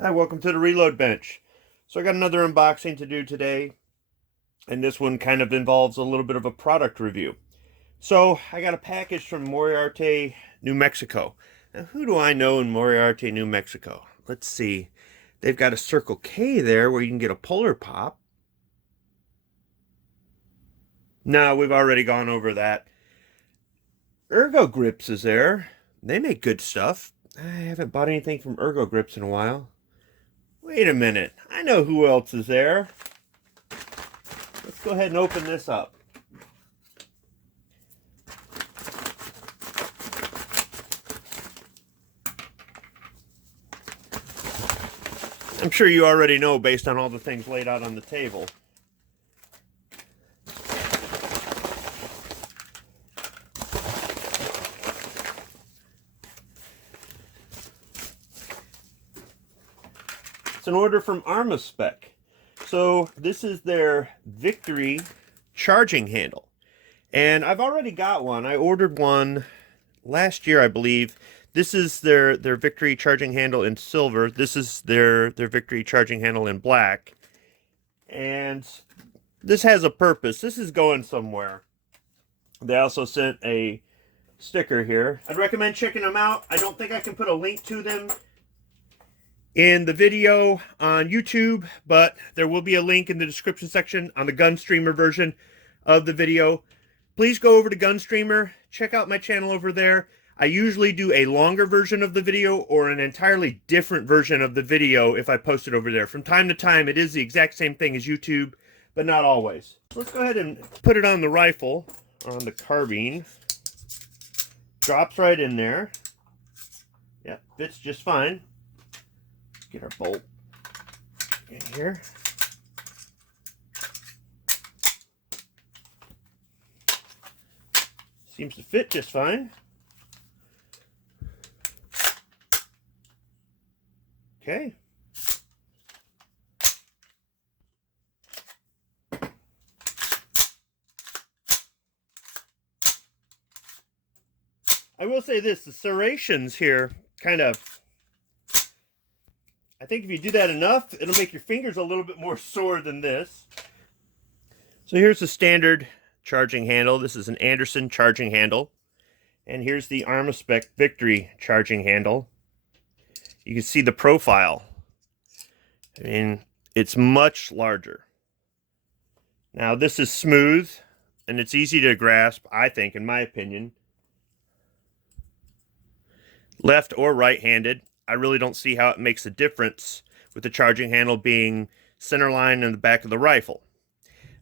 Hi, welcome to the Reload Bench. So I got another unboxing to do today, and this one kind of involves a little bit of a product review. So I got a package from Moriarty, New Mexico. Now, who do I know in Moriarty, New Mexico? Let's see. They've got a Circle K there where you can get a Polar Pop. No, we've already gone over that. Ergo Grips is there. They make good stuff. I haven't bought anything from Ergo Grips in a while. Wait a minute. I know who else is there. Let's go ahead and open this up. I'm sure you already know based on all the things laid out on the table. It's an order from Armaspec. So this is their Victory charging handle. And I've already got one. I ordered one last year, I believe. This is their Victory charging handle in silver. This is their Victory charging handle in black. And this has a purpose. This is going somewhere. They also sent a sticker here. I'd recommend checking them out. I don't think I can put a link to them in the video on YouTube, but there will be a link in the description section on the Gunstreamer version of the video. Please go over to Gunstreamer, check out my channel over there. I usually do a longer version of the video or an entirely different version of the video if I post it over there. From time to time, it is the exact same thing as YouTube, but not always. Let's go ahead and put it on the rifle, on the carbine. Drops right in there. Yeah, fits just fine. Get our bolt in here. Seems to fit just fine. Okay. I will say this, the serrations here kind of, I think if you do that enough, it'll make your fingers a little bit more sore than this. So here's the standard charging handle. This is an Anderson charging handle. And here's the Armaspec Victory charging handle. You can see the profile. I mean, it's much larger. Now this is smooth and it's easy to grasp, I think, in my opinion. Left or right-handed. I really don't see how it makes a difference with the charging handle being centerline in the back of the rifle.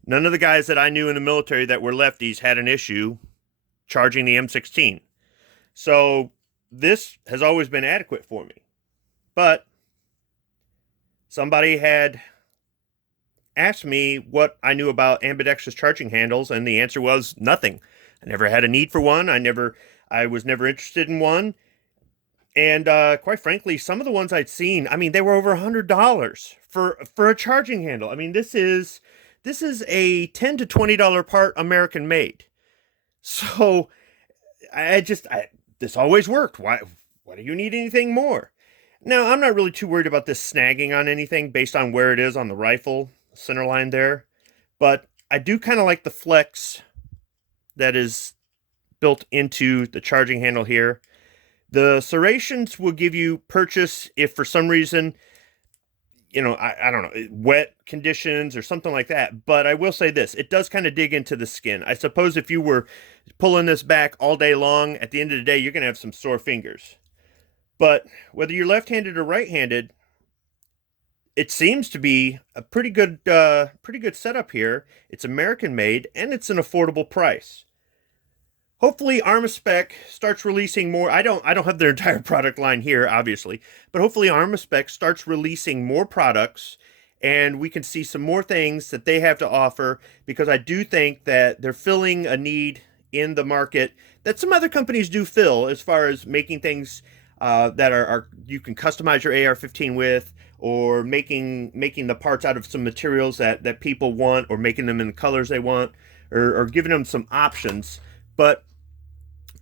None of the guys that I knew in the military that were lefties had an issue charging the M16. So this has always been adequate for me. But somebody had asked me what I knew about ambidextrous charging handles, and the answer was nothing. I never had a need for one. I was never interested in one. And quite frankly, some of the ones I'd seen, I mean, they were over $100 for a charging handle. I mean, this is a $10 to $20 part American made. So this always worked. Why do you need anything more? Now, I'm not really too worried about this snagging on anything based on where it is on the rifle, center line there. But I do kind of like the flex that is built into the charging handle here. The serrations will give you purchase if for some reason, you know, I don't know, wet conditions or something like that. But I will say this, it does kind of dig into the skin. I suppose if you were pulling this back all day long, at the end of the day, you're going to have some sore fingers. But whether you're left-handed or right-handed, it seems to be a pretty good setup here. It's American made and it's an affordable price. Hopefully Armaspec starts releasing more. I don't have their entire product line here, obviously, but hopefully Armaspec starts releasing more products and we can see some more things that they have to offer, because I do think that they're filling a need in the market that some other companies do fill, as far as making things that are you can customize your AR-15 with, or making the parts out of some materials that people want, or making them in the colors they want, or giving them some options. But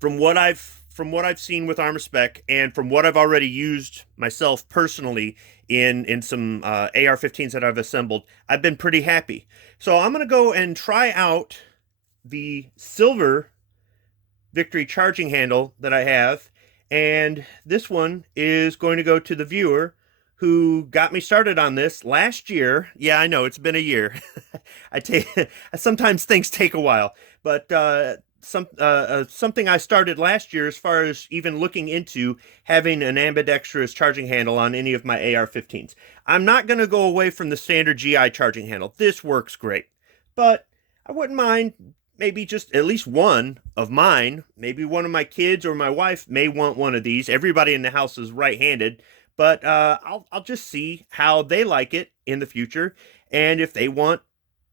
from what I've from what I've seen with Armaspec and from what I've already used myself personally in some AR-15s that I've assembled, I've been pretty happy. So I'm going to go and try out the silver Victory charging handle that I have, and this one is going to go to the viewer who got me started on this last year. Yeah, I know it's been a year. Sometimes things take a while, but something I started last year as far as even looking into having an ambidextrous charging handle on any of my AR-15s. I'm not going to go away from the standard GI charging handle. This works great, but I wouldn't mind maybe just at least one of mine. Maybe one of my kids or my wife may want one of these. Everybody in the house is right-handed, but I'll just see how they like it in the future. And if they want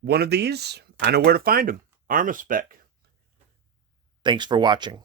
one of these, I know where to find them. Armaspec. Thanks for watching.